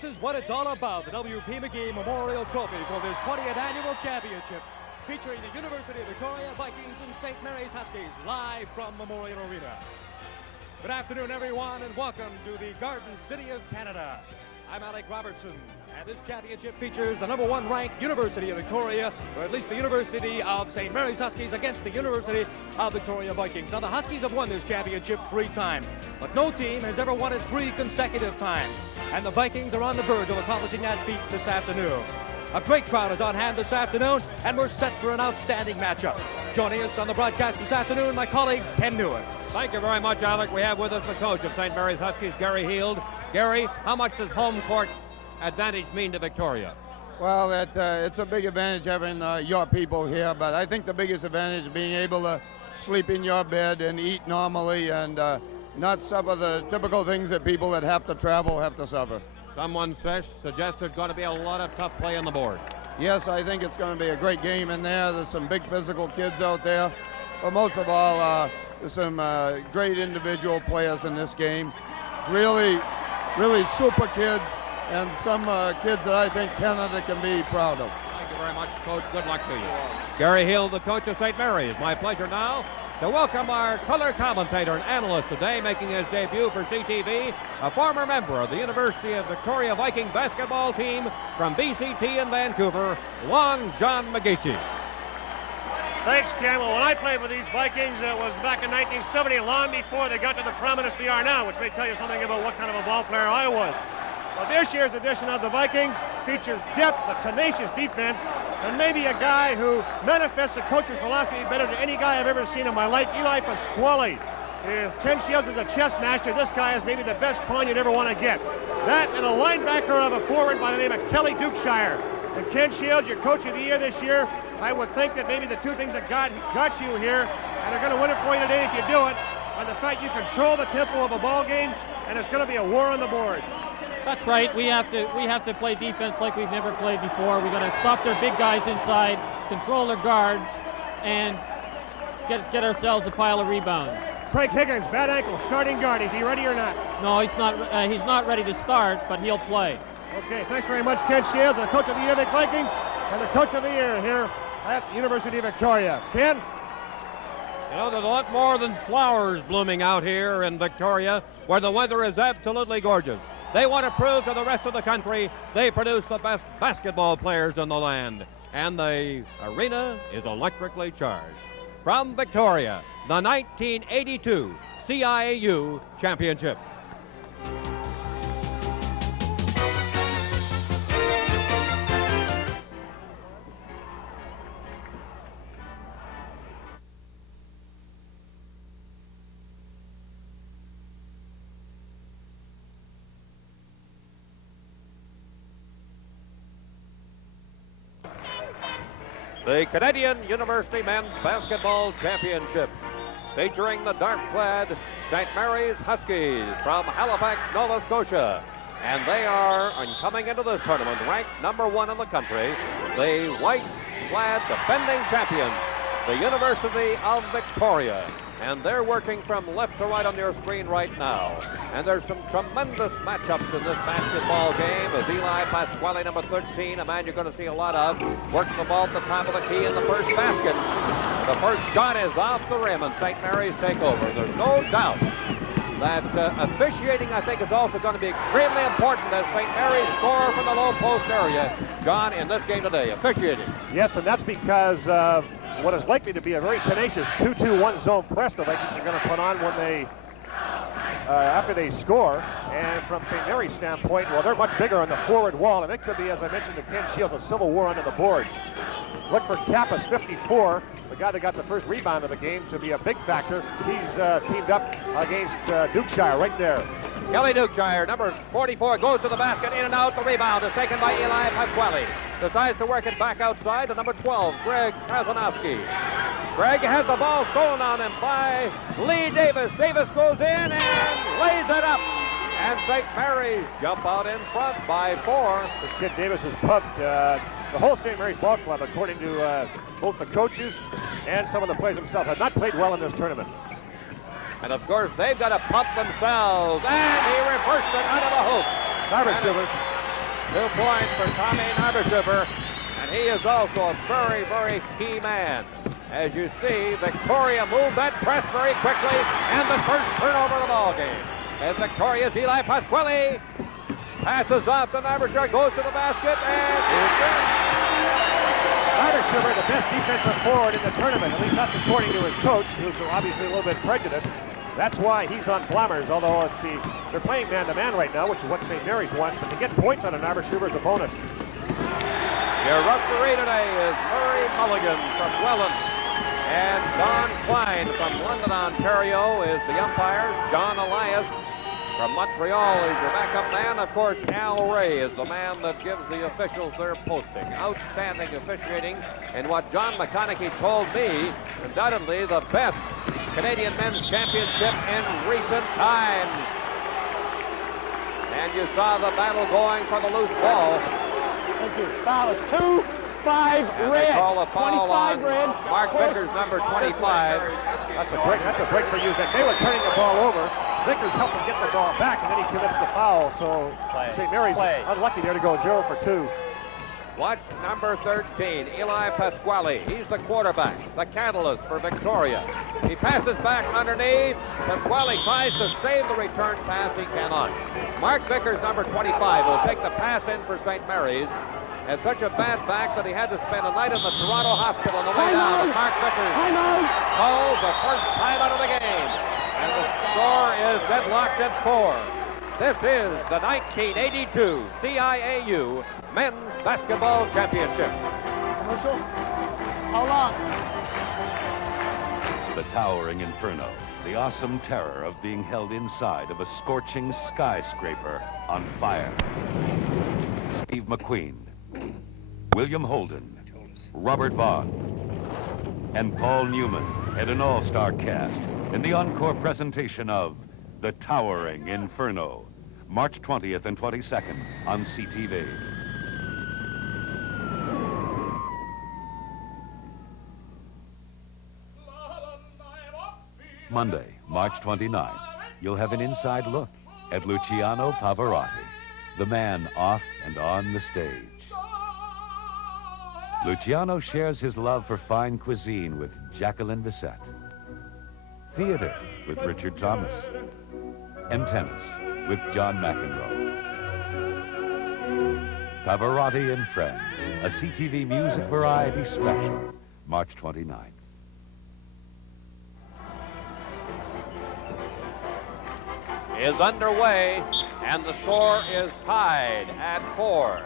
This is what it's all about, the W.P. McGee Memorial Trophy for this 20th Annual Championship, featuring the University of Victoria Vikings and St. Mary's Huskies, live from Memorial Arena. Good afternoon, everyone, and welcome to the Garden City of Canada. I'm Alec Robertson, and this championship features the #1 ranked University of Victoria, or at least the University of St. Mary's Huskies against the University of Victoria Vikings. Now, the Huskies have won this championship 3 times, but no team has ever won it 3 consecutive times, and the Vikings are on the verge of accomplishing that feat this afternoon. A great crowd is on hand this afternoon, and we're set for an outstanding matchup. Joining us on the broadcast this afternoon, my colleague, Ken Newitt. Thank you very much, Alec. We have with us the coach of St. Mary's Huskies, Gary Heald. Gary, how much does home court advantage mean to Victoria? Well, it's a big advantage having your people here, but I think the biggest advantage is being able to sleep in your bed and eat normally and not suffer the typical things that people that have to travel have to suffer. Someone suggests there's going to be a lot of tough play on the board. Yes, I think it's going to be a great game in there. There's some big physical kids out there, but most of all, there's some great individual players in this game. Really super kids, and some kids that I think Canada can be proud of. Thank you very much, Coach. Good luck to you. Gary Heald, the coach of St. Mary's. My pleasure now to welcome our color commentator and analyst today, making his debut for CTV, a former member of the University of Victoria Viking basketball team from BCT in Vancouver, Long John McGeechee. Thanks, Ken. Well, when I played with these Vikings, it was back in 1970, long before they got to the prominence they are now, which may tell you something about what kind of a ball player I was. Well, this year's edition of the Vikings features depth, a tenacious defense, and maybe a guy who manifests the coach's philosophy better than any guy I've ever seen in my life, Eli Pasquale. If Ken Shields is a chess master, this guy is maybe the best pawn you'd ever want to get. That and a linebacker of a forward by the name of Kelly Dukeshire. And Ken Shields, your coach of the year this year, I would think that maybe the 2 things that got you here and are going to win it for you today if you do it are the fact you control the tempo of a ball game, and it's going to be a war on the board. That's right. We have to play defense like we've never played before. We're going to stop their big guys inside, control their guards, and get ourselves a pile of rebounds. Craig Higgins, bad ankle, starting guard. Is he ready or not? No, he's not. He's not ready to start, but he'll play. Okay, thanks very much, Ken Shields, the coach of the UVIC Vikings, and the coach of the year here at the University of Victoria. Ken? You know, there's a lot more than flowers blooming out here in Victoria, where the weather is absolutely gorgeous. They want to prove to the rest of the country they produce the best basketball players in the land, and the arena is electrically charged. From Victoria, the 1982 CIAU Championships. The Canadian University Men's Basketball Championships, featuring the dark-clad St. Mary's Huskies from Halifax, Nova Scotia. And they are, coming into this tournament, ranked #1 in the country, the white-clad defending champions, the University of Victoria. And they're working from left to right on your screen right now. And there's some tremendous matchups in this basketball game as Eli Pasquale, number 13, a man you're going to see a lot of, works the ball at the top of the key in the first basket. The first shot is off the rim, and St. Mary's take over. There's no doubt that officiating, I think, is also going to be extremely important as St. Mary's score from the low post area. John, in this game today, officiating. Yes, and that's because of what is likely to be a very tenacious 2-2-1 zone press the Vikings are going to put on when they, after they score. And from St. Mary's standpoint, well, they're much bigger on the forward wall, and it could be, as I mentioned to Ken Shields, a civil war under the boards. Look for Kappas, 54, the guy that got the first rebound of the game, to be a big factor. He's teamed up against Dukeshire right there. Kelly Dukeshire, number 44, goes to the basket, in and out. The rebound is taken by Eli Pasquale. Decides to work it back outside to number 12, Greg Krasnowski. Greg has the ball stolen on him by Lee Davis. Davis goes in and lays it up. And St. Mary's jump out in front by 4. This kid Davis is pumped. The whole St. Mary's ball club, according to both the coaches and some of the players themselves, have not played well in this tournament. And of course, they've got to pump themselves. And he reversed it out of the hoop. Garbage Shivers. 2 points for Tommy Narbashuber, and he is also a very, very key man. As you see, Victoria moved that press very quickly, and the first turnover of the ball game. As Victoria's Eli Pasquale passes off to Narbashuber, goes to the basket, and Narbashuber, the best defensive forward in the tournament, at least that's according to his coach, who's obviously a little bit prejudiced. That's why he's on Blommers, although they're playing man-to-man right now, which is what St. Mary's wants, but to get points on a Narbashuber is a bonus. Your referee today is Murray Mulligan from Welland, and Don Klein from London, Ontario is the umpire. John Elias from Montreal is your backup man. Of course, Al Ray is the man that gives the officials their posting. Outstanding officiating, and what John McConaughey told me, undoubtedly the best Canadian men's championship in recent times. And you saw the battle going for the loose ball. Thank you. Foul is 2, 5, And red. they call a foul 25 on red. Mark Vickers, number 25. That's a break for UVIC. They were turning the ball over. Vickers helped him get the ball back, and then he commits the foul. So St. Mary's unlucky there to go 0 for 2. Watch number 13, Eli Pasquale. He's the quarterback, the catalyst for Victoria. He passes back underneath. Pasquale tries to save the return pass. He cannot. Mark Vickers, number 25, will take the pass in for St. Mary's. Had such a bad back that he had to spend a night in the Toronto hospital on the way down. But Mark Vickers calls the first timeout of the game. And the score is deadlocked at 4. This is the 1982 CIAU Men's Basketball Championship. Commercial. How long? The towering inferno, the awesome terror of being held inside of a scorching skyscraper on fire. Steve McQueen, William Holden, Robert Vaughn, and Paul Newman had an all-star cast in the encore presentation of The Towering Inferno, March 20th and 22nd on CTV. Monday, March 29th, you'll have an inside look at Luciano Pavarotti, the man off and on the stage. Luciano shares his love for fine cuisine with Jacqueline Bisset, theater with Richard Thomas, and tennis with John McEnroe. Pavarotti and Friends, a CTV music variety special, March 29th. Is underway, and the score is tied at 4.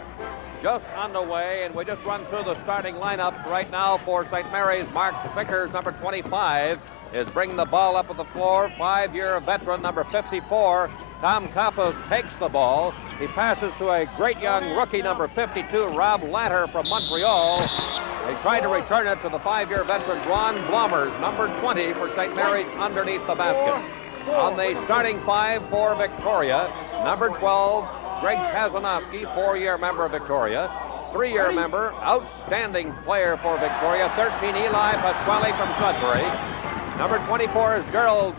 Just underway, and we just run through the starting lineups right now for St. Mary's. Mark Vickers, number 25, is bringing the ball up at the floor. 5-year veteran, number 54, Tom Campos, takes the ball. He passes to a great young rookie, number 52, Rob Latter from Montreal. They tried to return it to the 5-year veteran, Ron Blommers, number 20 for St. Mary's, underneath the basket. On the starting 5 for Victoria, number 12, Greg Kazanowski, 4-year member of Victoria. 3-year member, outstanding player for Victoria, 13, Eli Pasquale from Sudbury. Number 24 is Gerald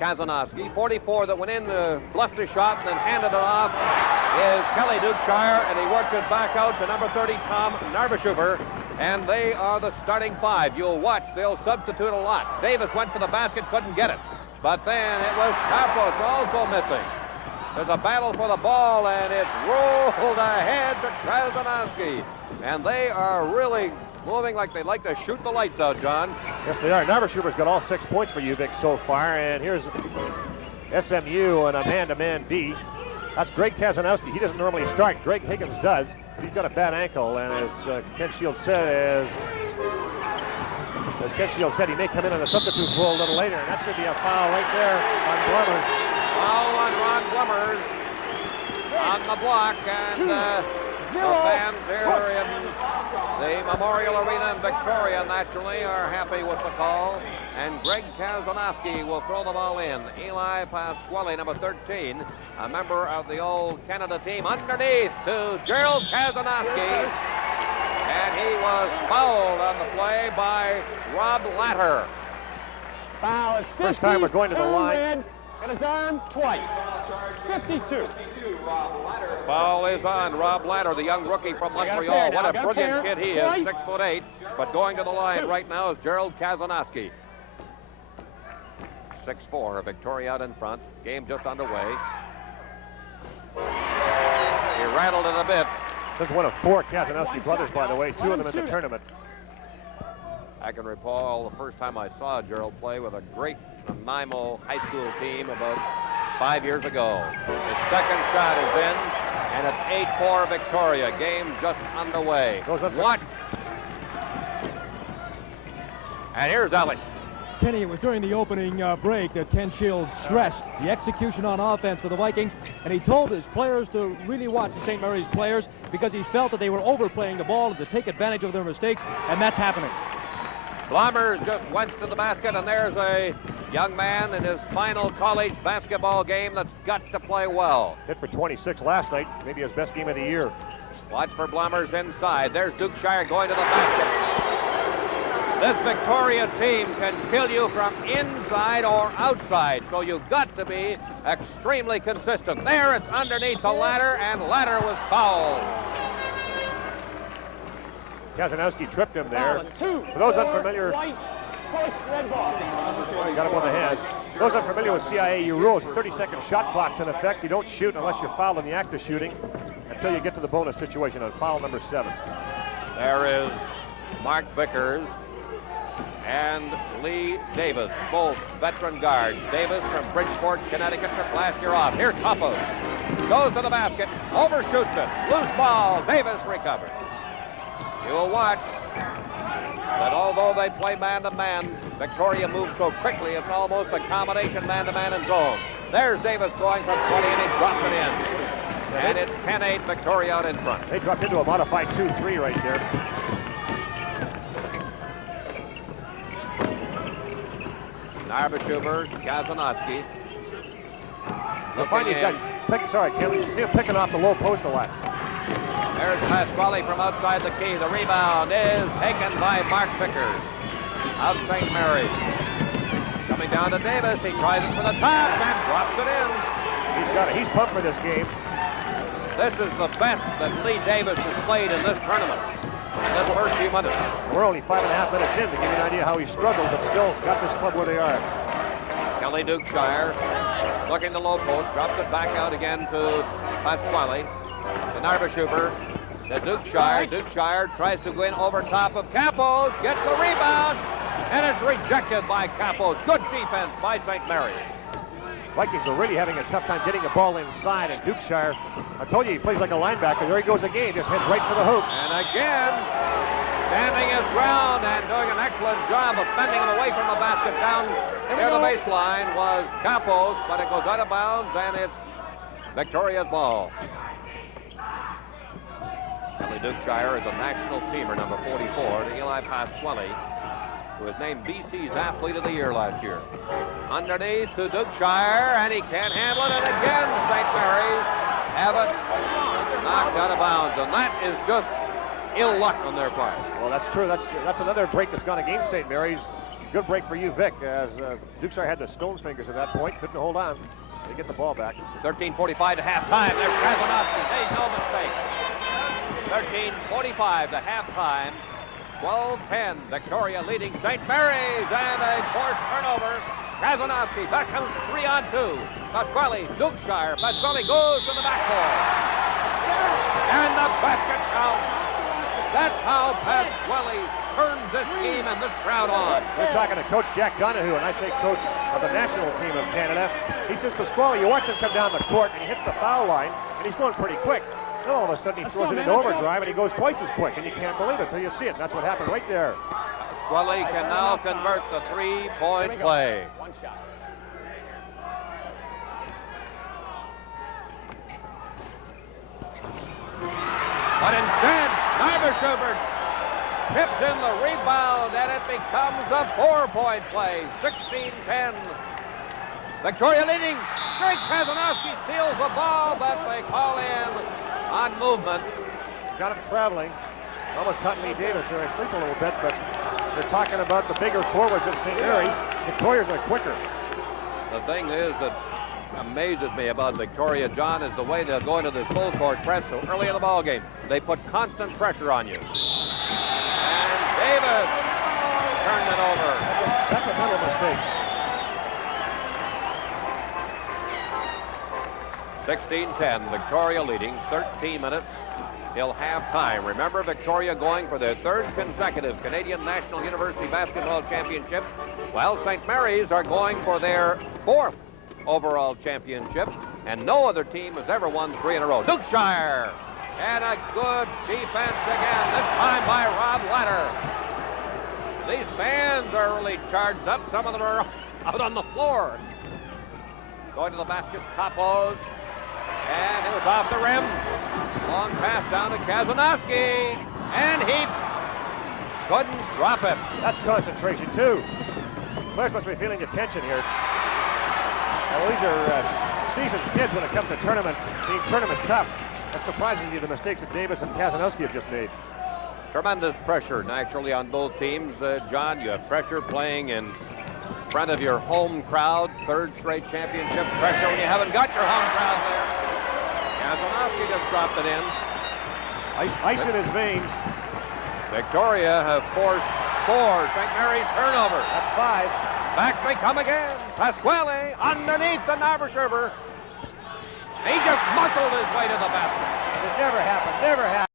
Kazanowski. 44 that went in, bluffed a shot and then handed it off is Kelly Dukeshire, and he worked it back out to number 30, Tom Narbashuber. And they are the starting 5. You'll watch, they'll substitute a lot. Davis went for the basket, couldn't get it. But then it was Campos also missing. There's a battle for the ball, and it's rolled ahead to Kazanowski. And they are really moving like they like to shoot the lights out, John. Yes, they are. Narbashuber's got all 6 points for UVIC so far, and here's SMU on a man-to-man D. That's Greg Kazanowski. He doesn't normally start. Greg Higgins does. He's got a bad ankle, and as Ken Shields said, he may come in on a substitutes role a little later, and that should be a foul right there on Blommers. Foul on Ron Blommers on the block, and the fans here in the Memorial Arena in Victoria naturally are happy with the call. And Greg Kazanowski will throw the ball in. Eli Pasquale, number 13, a member of the old Canada team, underneath to Gerald Kazanowski. And he was fouled on the play by Rob Latter. Foul is 50. First time we're going to the line. Red, and his arm twice. 52. Foul is on Rob Latter, the young rookie from Montreal. What a brilliant kid he is, 6'8", but going to the line right now is Gerald Kazanowski. 6'4", Victoria out in front. Game just underway. He rattled it a bit. This is one of 4 Kazanowski brothers, by the way, 2 of them in the tournament. I can recall the first time I saw Gerald play with a great Nanaimo high school team about 5 years ago. His second shot is in, and it's 8-4 Victoria. Game just underway. What? And here's Ellie. Kenny, it was during the opening break that Ken Shields stressed the execution on offense for the Vikings, and he told his players to really watch the St. Mary's players because he felt that they were overplaying the ball and to take advantage of their mistakes, and that's happening. Blommers just went to the basket, and there's a young man in his final college basketball game that's got to play well. Hit for 26 last night, maybe his best game of the year. Watch for Blommers inside. There's Dukeshire going to the basket. This Victoria team can kill you from inside or outside, so you've got to be extremely consistent. There, it's underneath the ladder, and Ladder was fouled. Kazanowski tripped him there. For those unfamiliar, he got him on the hands. For those unfamiliar with CIAU rules, a 30-second shot clock to effect. You don't shoot unless you're fouled in the act of shooting until you get to the bonus situation on foul number 7. There is Mark Vickers and Lee Davis, both veteran guards. Davis from Bridgeport, Connecticut, took last year off. Here Topo goes to the basket, overshoots it, loose ball, Davis recovers. You will watch that although they play man-to-man, Victoria moves so quickly, it's almost a combination man-to-man and zone. There's Davis going from 20, and he drops it in. And it's 10-8, Victoria out in front. They dropped into a modified 2-3 right there. Narbashuber, Kazanowski. You'll find he's got, see him picking off the low post a lot. There's Pasquale from outside the key. The rebound is taken by Mark Vickers of St. Mary's. Coming down to Davis. He tries it for the top and drops it in. He's got it. He's pumped for this game. This is the best that Lee Davis has played in this tournament in this first few minutes. We're only 5.5 minutes in to give you an idea how he struggled, but still got this club where they are. Kelly Dukeshire looking the low post, drops it back out again to Pasquale. To Narbashuber, to Dukeshire. Dukeshire tries to go in over top of Capos, gets the rebound, and it's rejected by Capos. Good defense by St. Mary's. Vikings are really having a tough time getting the ball inside, and Dukeshire, I told you he plays like a linebacker. There he goes again, just heads right for the hoop. And again, standing his ground and doing an excellent job of fending him away from the basket down near the baseline was Capos, but it goes out of bounds, and it's Victoria's ball. Kelly Dukeshire is a national teamer, number 44, to Eli Pasquale, who was named BC's Athlete of the Year last year. Underneath to Dukeshire, and he can't handle it, and again, St. Mary's have it knocked out of bounds, and that is just ill luck on their part. Well, that's true. That's another break that's gone against St. Mary's. Good break for UVIC, as Dukeshire had the stone fingers at that point, couldn't hold on. They get the ball back. 13:45 to halftime. There's Kazanowski. Made no mistake. 13:45 to halftime. 12-10. Victoria leading St. Mary's, and a forced turnover. Kazanowski, that counts 3-on-2. Pasquale, Dukeshire. Pasquale goes to the backboard. And the basket counts. That's how Pasquale turns this team and this crowd on. We're talking to Coach Jack Donahue, and I say coach of the national team of Canada. He says, Pasquale, you watch him come down the court, and he hits the foul line, and he's going pretty quick. Then all of a sudden he throws it into overdrive, and he goes twice as quick, and you can't believe it until you see it. That's what happened right there. Pasquale can now convert the three-point play. One shot. But instead, Narbashuber tips in the rebound, and it becomes a 4-point play. 16-10. Victoria leading. Greg Kazanowski steals the ball, but they call in on movement. Got him traveling. Almost caught Lee Davis there. I sleep a little bit, but they're talking about the bigger forwards of St. Mary's. Victoria's are quicker. The thing is that amazes me about Victoria, John, is the way they'll go into this full court press so early in the ball game. They put constant pressure on you. And Davis turned it over. That's a mental mistake. 16-10, Victoria leading, 13 minutes till halftime. Remember, Victoria going for their third consecutive Canadian National University Basketball Championship, while St. Mary's are going for their fourth overall championship, and no other team has ever won 3 in a row. Dukeshire, and a good defense again, this time by Rob Latter. These fans are really charged up. Some of them are out on the floor. Going to the basket, Capos, and it was off the rim. Long pass down to Kazanowski, and he couldn't drop it. That's concentration, too. Players must be feeling the tension here. Well, these are seasoned kids when it comes to being tournament tough. That's surprising to you, the mistakes that Davis and Kazanowski have just made. Tremendous pressure, naturally, on both teams. John, you have pressure playing in front of your home crowd. Third straight championship pressure when you haven't got your home crowd there. Kazanowski just dropped it in. Ice in his veins. Victoria have forced 4 St. Mary's turnovers. That's 5. Back they come again. Pasquale underneath the Narva server. He just muscled his way to the basket. It never happened. Never happened.